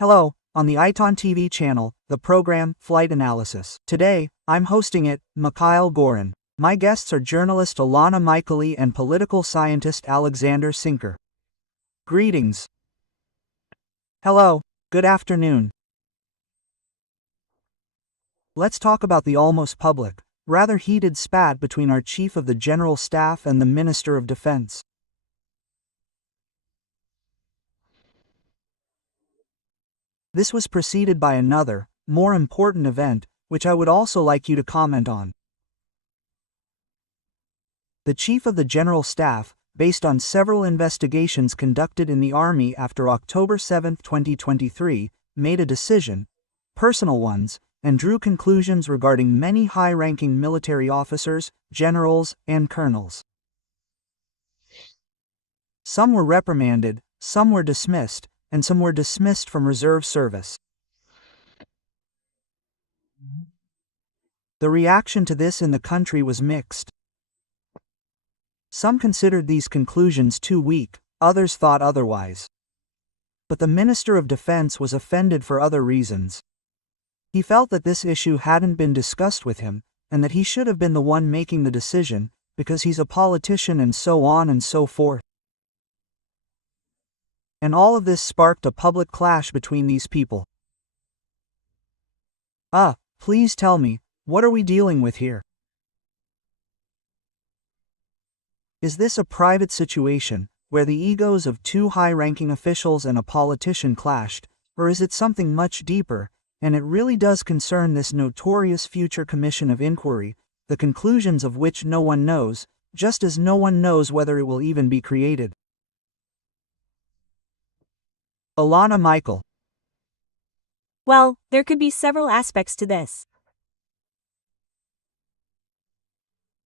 Hello, on the Iton TV channel, the program, Flight Analysis. Today, I'm hosting it, Mikhail Gorin. My guests are journalist Ilana Mihaëli and political scientist Alexandr Цинкер. Greetings. Hello, good afternoon. Let's talk about the almost public, rather heated spat between our Chief of the General Staff and the Minister of Defense. This was preceded by another, more important event, which I would also like you to comment on. The Chief of the General Staff, based on several investigations conducted in the Army after October 7, 2023, made a decision, personal ones, and drew conclusions regarding many high-ranking military officers, generals, and colonels. Some were reprimanded, some were dismissed, and some were dismissed from reserve service. The reaction to this in the country was mixed. Some considered these conclusions too weak, others thought otherwise. But the Minister of Defense was offended for other reasons. He felt that this issue hadn't been discussed with him, and that he should have been the one making the decision, because he's a politician and so on and so forth. And all of this sparked a public clash between these people. Please tell me, what are we dealing with here? Is this a private situation, where the egos of two high-ranking officials and a politician clashed, or is it something much deeper, and it really does concern this notorious future commission of inquiry, the conclusions of which no one knows, just as no one knows whether it will even be created? Ilana Mihaëli. Well, there could be several aspects to this.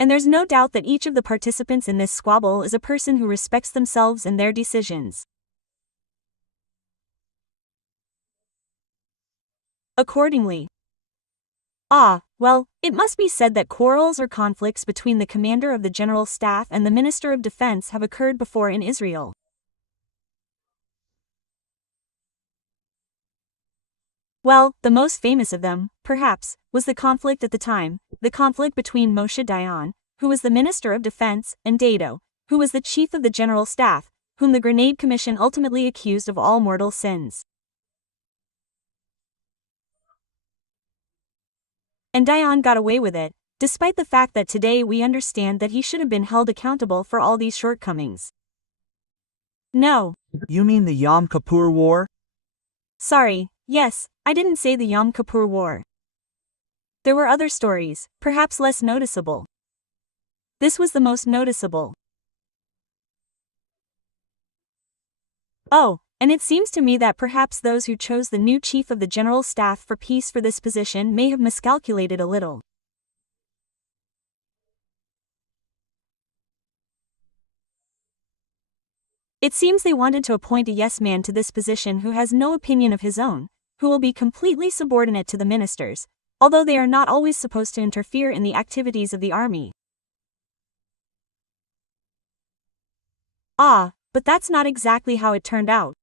And there's no doubt that each of the participants in this squabble is a person who respects themselves and their decisions. Accordingly, it must be said that quarrels or conflicts between the commander of the General Staff and the Minister of Defense have occurred before in Israel. Well, the most famous of them, perhaps, was the conflict at the time, the conflict between Moshe Dayan, who was the Minister of Defense, and Dado, who was the Chief of the General Staff, whom the Grenade Commission ultimately accused of all mortal sins. And Dayan got away with it, despite the fact that today we understand that he should have been held accountable for all these shortcomings. No. You mean the Yom Kippur War? Sorry, yes, I didn't say the Yom Kippur War. There were other stories, perhaps less noticeable. This was the most noticeable. And it seems to me that perhaps those who chose the new Chief of the General Staff for peace for this position may have miscalculated a little. It seems they wanted to appoint a yes-man to this position who has no opinion of his own, who will be completely subordinate to the ministers, although they are not always supposed to interfere in the activities of the army. But that's not exactly how it turned out.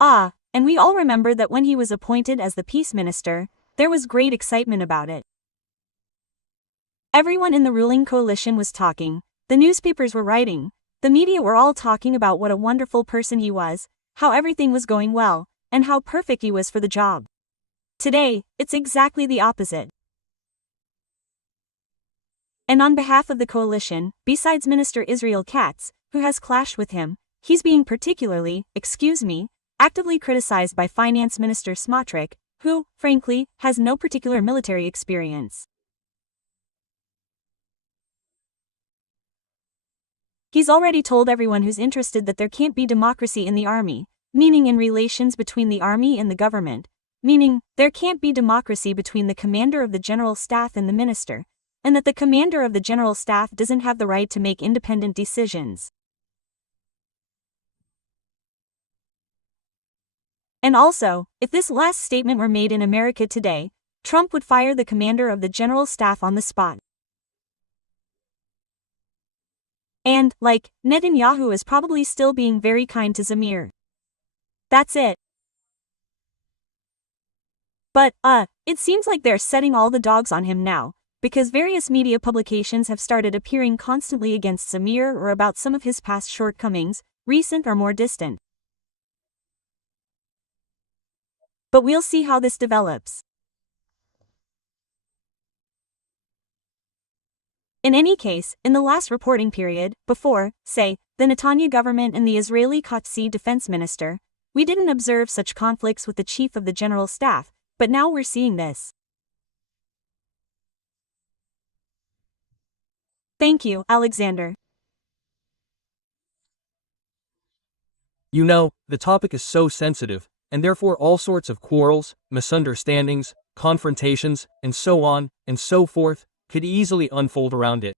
And we all remember that when he was appointed as the peace minister, there was great excitement about it. Everyone in the ruling coalition was talking, the newspapers were writing, the media were all talking about what a wonderful person he was, how everything was going well, and how perfect he was for the job. Today, it's exactly the opposite. And on behalf of the coalition, besides Minister Israel Katz, who has clashed with him, he's being particularly, actively criticized by Finance Minister Smotrich, who, frankly, has no particular military experience. He's already told everyone who's interested that there can't be democracy in the army, meaning in relations between the army and the government, meaning there can't be democracy between the commander of the General Staff and the minister, and that the commander of the General Staff doesn't have the right to make independent decisions. And also, if this last statement were made in America today, Trump would fire the commander of the General Staff on the spot. And, Netanyahu is probably still being very kind to Zamir. That's it. But, it seems like they're setting all the dogs on him now, because various media publications have started appearing constantly against Zamir or about some of his past shortcomings, recent or more distant. But we'll see how this develops. In any case, in the last reporting period, before, say, the Netanyahu government and the Israeli Qatsi defense minister, we didn't observe such conflicts with the chief of the general staff, but now we're seeing this. Thank you, Alexander. You know, the topic is so sensitive, and therefore all sorts of quarrels, misunderstandings, confrontations, and so on, and so forth, could easily unfold around it.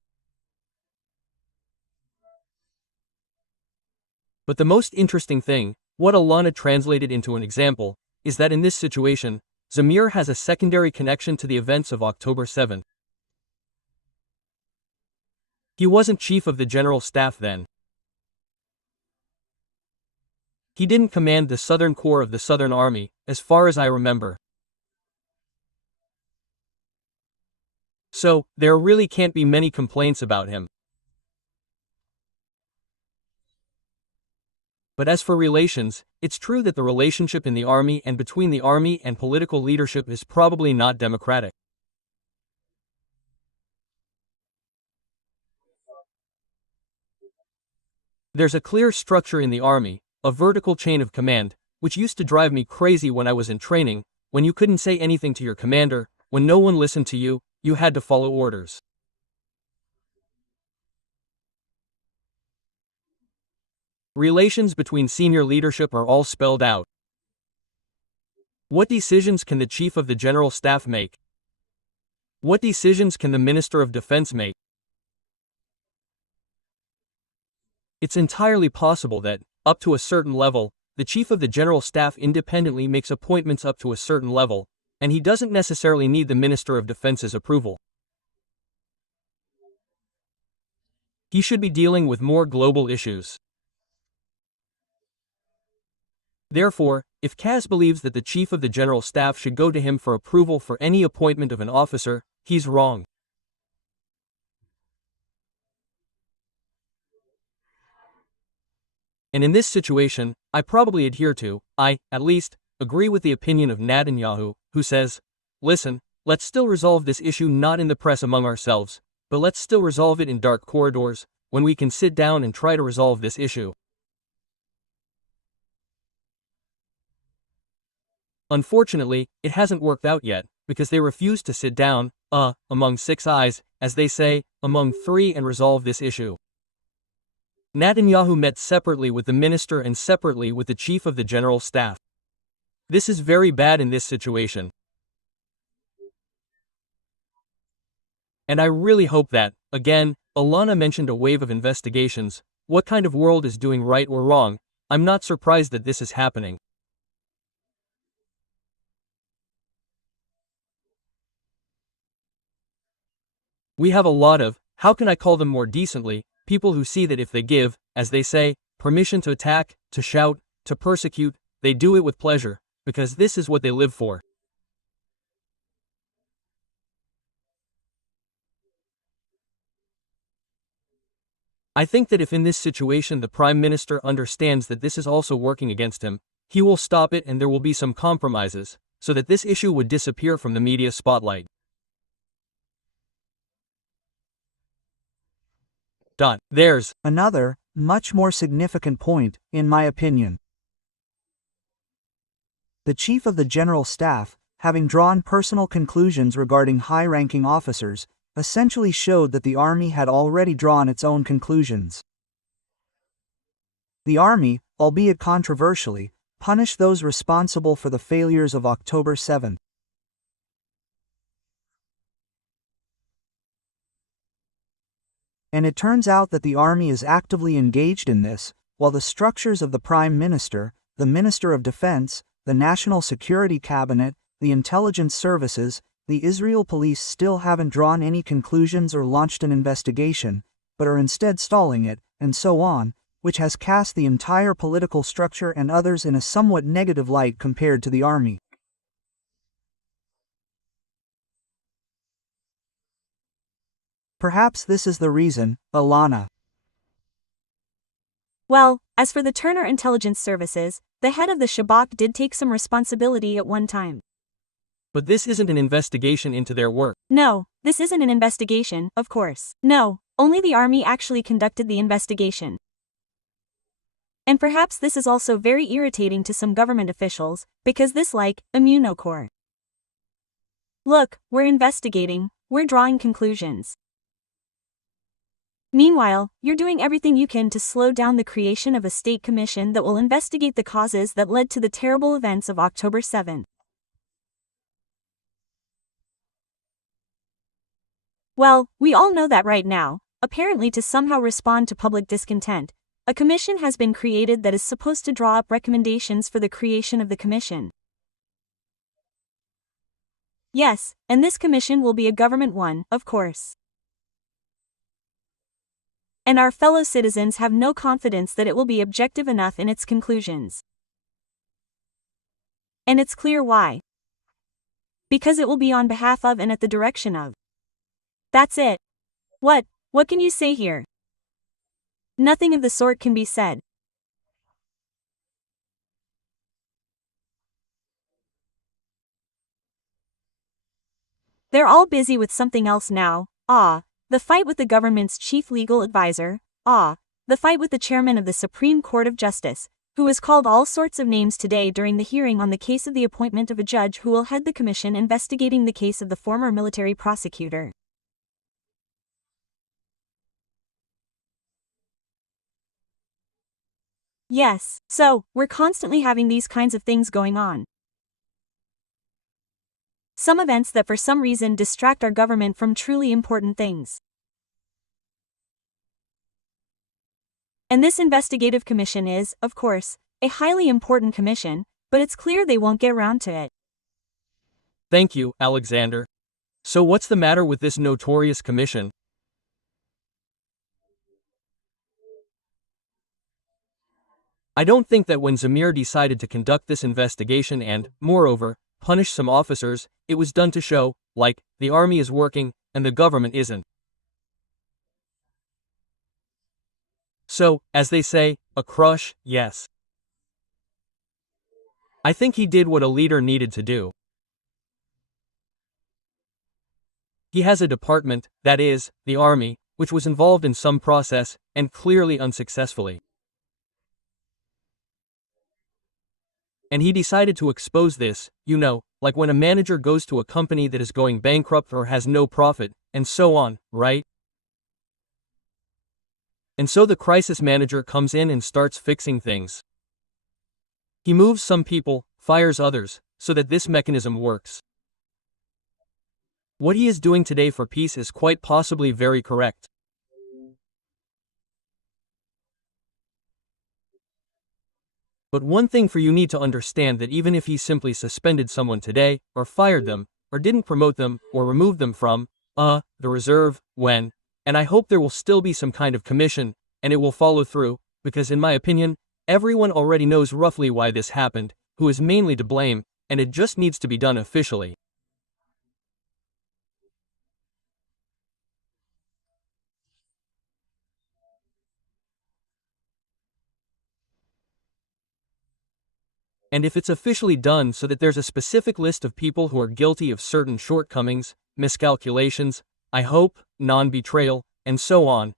But the most interesting thing, what Ilana translated into an example, is that in this situation, Zamir has a secondary connection to the events of October 7th. He wasn't chief of the general staff then. He didn't command the Southern Corps of the Southern Army, as far as I remember. So, there really can't be many complaints about him. But as for relations, it's true that the relationship in the army and between the army and political leadership is probably not democratic. There's a clear structure in the army, a vertical chain of command, which used to drive me crazy when I was in training, when you couldn't say anything to your commander, when no one listened to you, you had to follow orders. Relations between senior leadership are all spelled out. What decisions can the chief of the general staff make? What decisions can the minister of defense make? It's entirely possible that, up to a certain level, the chief of the general staff independently makes appointments up to a certain level, and he doesn't necessarily need the minister of defense's approval. He should be dealing with more global issues. Therefore, if Kaz believes that the chief of the general staff should go to him for approval for any appointment of an officer, he's wrong. And in this situation, I probably adhere to, at least, agree with the opinion of Netanyahu, who says, listen, let's still resolve this issue not in the press among ourselves, but let's still resolve it in dark corridors, when we can sit down and try to resolve this issue. Unfortunately, it hasn't worked out yet, because they refuse to sit down, among six eyes, as they say, among three and resolve this issue. Netanyahu met separately with the minister and separately with the chief of the general staff. This is very bad in this situation. And I really hope that, again, Ilana mentioned a wave of investigations. What kind of world is doing right or wrong? I'm not surprised that this is happening. We have a lot of, how can I call them more decently, people who see that if they give, as they say, permission to attack, to shout, to persecute, they do it with pleasure, because this is what they live for. I think that if in this situation the Prime Minister understands that this is also working against him, he will stop it and there will be some compromises, so that this issue would disappear from the media spotlight. There's another, much more significant point, in my opinion. The Chief of the General Staff, having drawn personal conclusions regarding high-ranking officers, essentially showed that the army had already drawn its own conclusions. The army, albeit controversially, punished those responsible for the failures of October 7. And it turns out that the army is actively engaged in this, while the structures of the Prime Minister, the Minister of Defense, the National Security Cabinet, the intelligence services, the Israel police still haven't drawn any conclusions or launched an investigation, but are instead stalling it, and so on, which has cast the entire political structure and others in a somewhat negative light compared to the army. Perhaps this is the reason, Ilana. Well, as for the Turner Intelligence Services, the head of the Shabak did take some responsibility at one time. But this isn't an investigation into their work. No, this isn't an investigation, of course. No, only the army actually conducted the investigation. And perhaps this is also very irritating to some government officials, because this like, immunocore. Look, we're investigating, we're drawing conclusions. Meanwhile, you're doing everything you can to slow down the creation of a state commission that will investigate the causes that led to the terrible events of October 7th. Well, we all know that right now, apparently to somehow respond to public discontent, a commission has been created that is supposed to draw up recommendations for the creation of the commission. Yes, and this commission will be a government one, of course. And our fellow citizens have no confidence that it will be objective enough in its conclusions. And it's clear why. Because it will be on behalf of and at the direction of. That's it. What can you say here? Nothing of the sort can be said. They're all busy with something else now, the fight with the government's chief legal advisor, the fight with the chairman of the Supreme Court of Justice, who was called all sorts of names today during the hearing on the case of the appointment of a judge who will head the commission investigating the case of the former military prosecutor. Yes, so, we're constantly having these kinds of things going on. Some events that for some reason distract our government from truly important things. And this investigative commission is, of course, a highly important commission, but it's clear they won't get around to it. Thank you, Alexander. So what's the matter with this notorious commission? I don't think that when Zamir decided to conduct this investigation and, moreover, punish some officers, it was done to show, like, the army is working, and the government isn't. So, as they say, a crush, yes. I think he did what a leader needed to do. He has a department, that is, the army, which was involved in some process, and clearly unsuccessfully. And he decided to expose this, like when a manager goes to a company that is going bankrupt or has no profit, and so on, right? And so the crisis manager comes in and starts fixing things. He moves some people, fires others, so that this mechanism works. What he is doing today for peace is quite possibly very correct. But one thing for you need to understand that even if he simply suspended someone today, or fired them, or didn't promote them, or removed them from, the reserve, and I hope there will still be some kind of commission, and it will follow through, because in my opinion, everyone already knows roughly why this happened, who is mainly to blame, and it just needs to be done officially. And if it's officially done so that there's a specific list of people who are guilty of certain shortcomings, miscalculations, I hope, non-betrayal, and so on,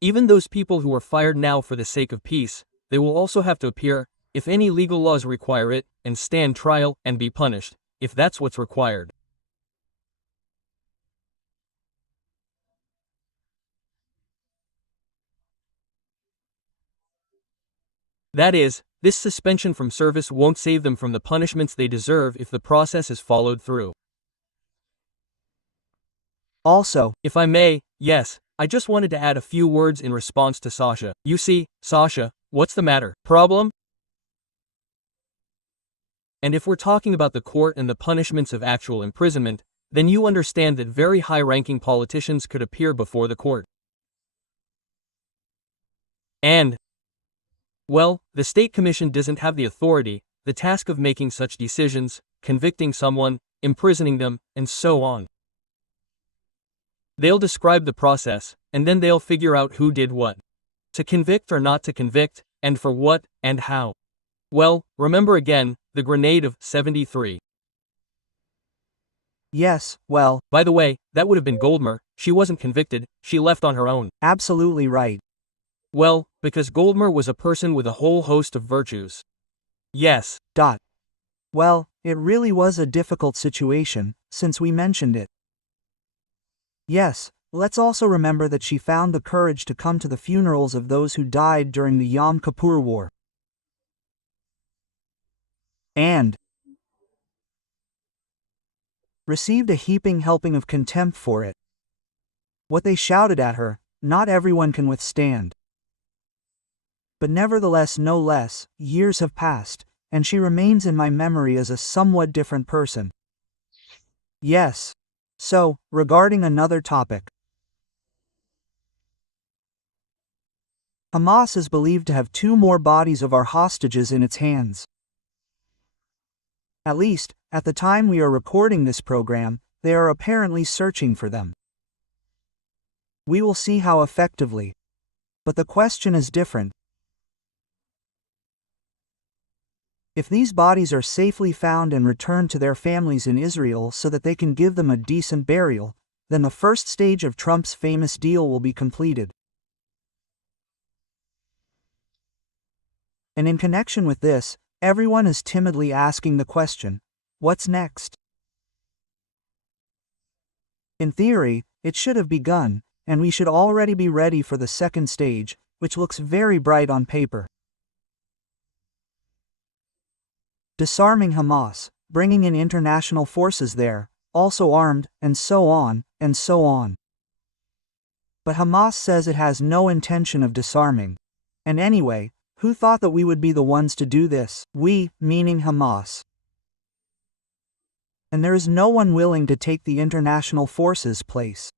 even those people who are fired now for the sake of peace, they will also have to appear, if any legal laws require it, and stand trial and be punished, if that's what's required. That is, this suspension from service won't save them from the punishments they deserve if the process is followed through. Also, if I may, yes, I just wanted to add a few words in response to Sasha. You see, Sasha, what's the matter? Problem? And if we're talking about the court and the punishments of actual imprisonment, then you understand that very high-ranking politicians could appear before the court. And, well, the State Commission doesn't have the authority, the task of making such decisions, convicting someone, imprisoning them, and so on. They'll describe the process, and then they'll figure out who did what. To convict or not to convict, and for what, and how. Well, remember again, the grenade of 73. Yes, well, By the way, that would have been Goldmer. She wasn't convicted, she left on her own. absolutely right. Well, because Goldmer was a person with a whole host of virtues. Yes. Well, it really was a difficult situation, since we mentioned it. Yes, let's also remember that she found the courage to come to the funerals of those who died during the Yom Kippur War. And received a heaping helping of contempt for it. What they shouted at her, not everyone can withstand. But nevertheless, no less, years have passed, and she remains in my memory as a somewhat different person. Yes. So, regarding another topic. Hamas is believed to have 2 more bodies of our hostages in its hands. At least, at the time we are recording this program, they are apparently searching for them. We will see how effectively. But the question is different. If these bodies are safely found and returned to their families in Israel so that they can give them a decent burial, then the first stage of Trump's famous deal will be completed. And in connection with this, everyone is timidly asking the question, what's next? In theory, it should have begun, and we should already be ready for the second stage, which looks very bright on paper. Disarming Hamas, bringing in international forces there, also armed, and so on, and so on. But Hamas says it has no intention of disarming. And anyway, who thought that we would be the ones to do this? We, meaning Hamas. And there is no one willing to take the international forces' place.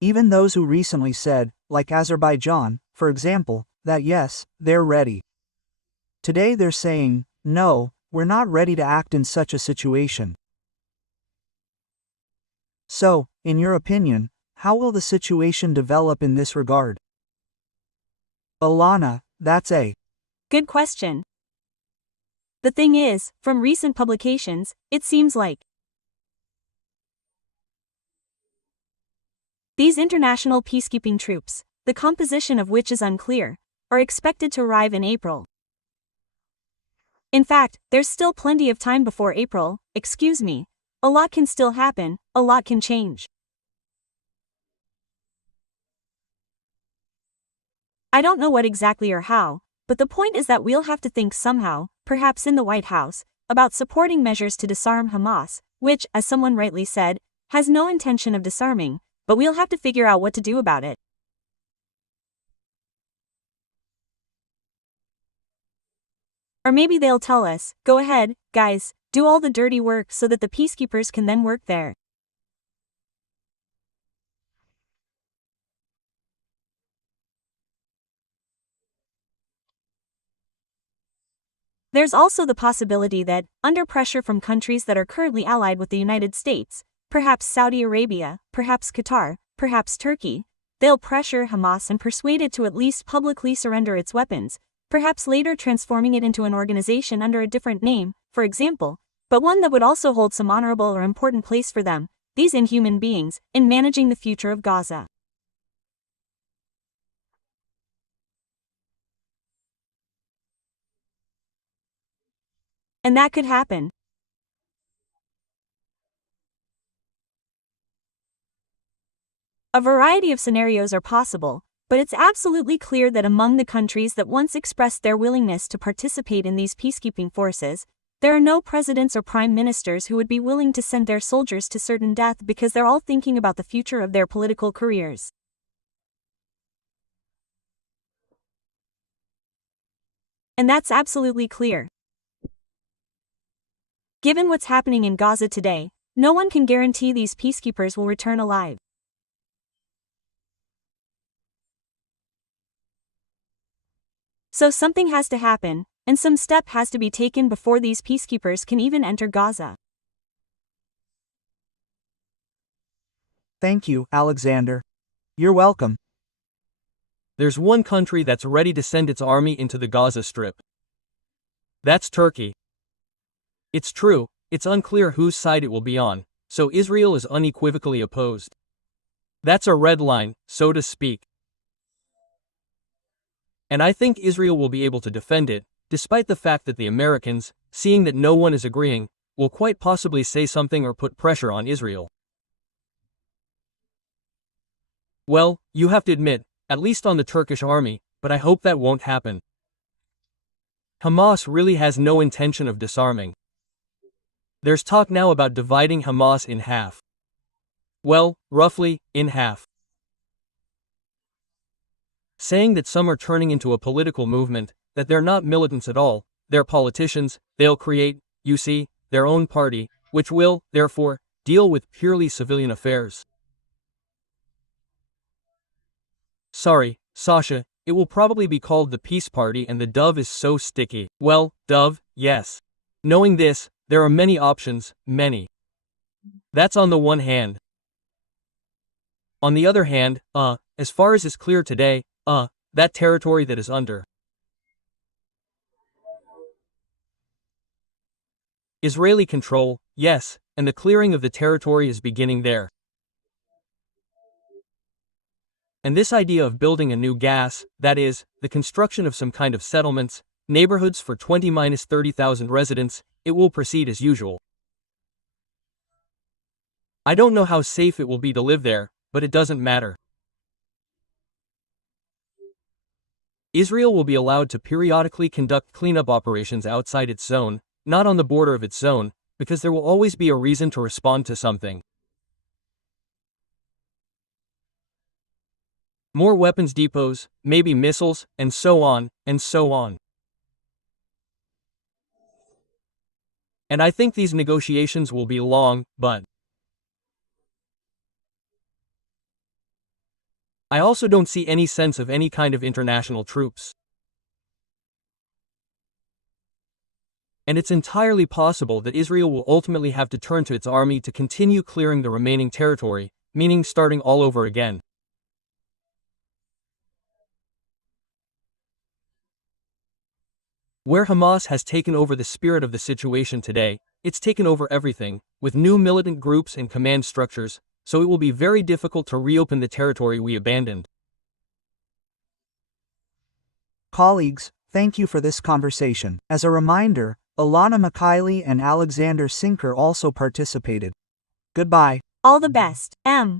Even those who recently said, like Azerbaijan, for example, that yes, they're ready. Today they're saying, no, we're not ready to act in such a situation. So, in your opinion, how will the situation develop in this regard? Ilana, that's a Good question. The thing is, from recent publications, it seems like these international peacekeeping troops, the composition of which is unclear, are expected to arrive in April. In fact, there's still plenty of time before April. A lot can still happen, a lot can change. I don't know what exactly or how, but the point is that we'll have to think somehow, perhaps in the White House, about supporting measures to disarm Hamas, which, as someone rightly said, has no intention of disarming, but we'll have to figure out what to do about it. Or maybe they'll tell us, go ahead, guys, do all the dirty work so that the peacekeepers can then work there. There's also the possibility that, under pressure from countries that are currently allied with the United States, perhaps Saudi Arabia, perhaps Qatar, perhaps Turkey, they'll pressure Hamas and persuade it to at least publicly surrender its weapons, perhaps later transforming it into an organization under a different name, for example, but one that would also hold some honorable or important place for them, these inhuman beings, in managing the future of Gaza. And that could happen. A variety of scenarios are possible, but it's absolutely clear that among the countries that once expressed their willingness to participate in these peacekeeping forces, there are no presidents or prime ministers who would be willing to send their soldiers to certain death because they're all thinking about the future of their political careers. And that's absolutely clear. Given what's happening in Gaza today, no one can guarantee these peacekeepers will return alive. So something has to happen, and some step has to be taken before these peacekeepers can even enter Gaza. Thank you, Alexander. You're welcome. There's one country that's ready to send its army into the Gaza Strip. That's Turkey. It's true, it's unclear whose side it will be on, so Israel is unequivocally opposed. That's a red line, so to speak. And I think Israel will be able to defend it, despite the fact that the Americans, seeing that no one is agreeing, will quite possibly say something or put pressure on Israel. Well, you have to admit, at least on the Turkish army, but I hope that won't happen. Hamas really has no intention of disarming. There's talk now about dividing Hamas in half. Well, roughly, in half. Saying that some are turning into a political movement, that they're not militants at all, they're politicians, they'll create, you see, their own party, which will, therefore, deal with purely civilian affairs. Sorry, Sasha, it will probably be called the Peace Party and the dove is so sticky. Well, dove, yes. Knowing this, there are many options, many. That's on the one hand. On the other hand, as far as is clear today, that territory that is under Israeli control, yes, and the clearing of the territory is beginning there. And this idea of building a new gas, that is, the construction of some kind of settlements, neighborhoods for 20-30,000 residents, it will proceed as usual. I don't know how safe it will be to live there, but it doesn't matter. Israel will be allowed to periodically conduct cleanup operations outside its zone, not on the border of its zone, because there will always be a reason to respond to something. More weapons depots, maybe missiles, and so on, and so on. And I think these negotiations will be long, but I also don't see any sense of any kind of international troops. And it's entirely possible that Israel will ultimately have to turn to its army to continue clearing the remaining territory, meaning starting all over again. Where Hamas has taken over the spirit of the situation today, it's taken over everything, with new militant groups and command structures, so it will be very difficult to reopen the territory we abandoned. Colleagues, thank you for this conversation. As a reminder, Ilana Mihaëli and Alexandr Цинкер also participated. Goodbye. All the best, M.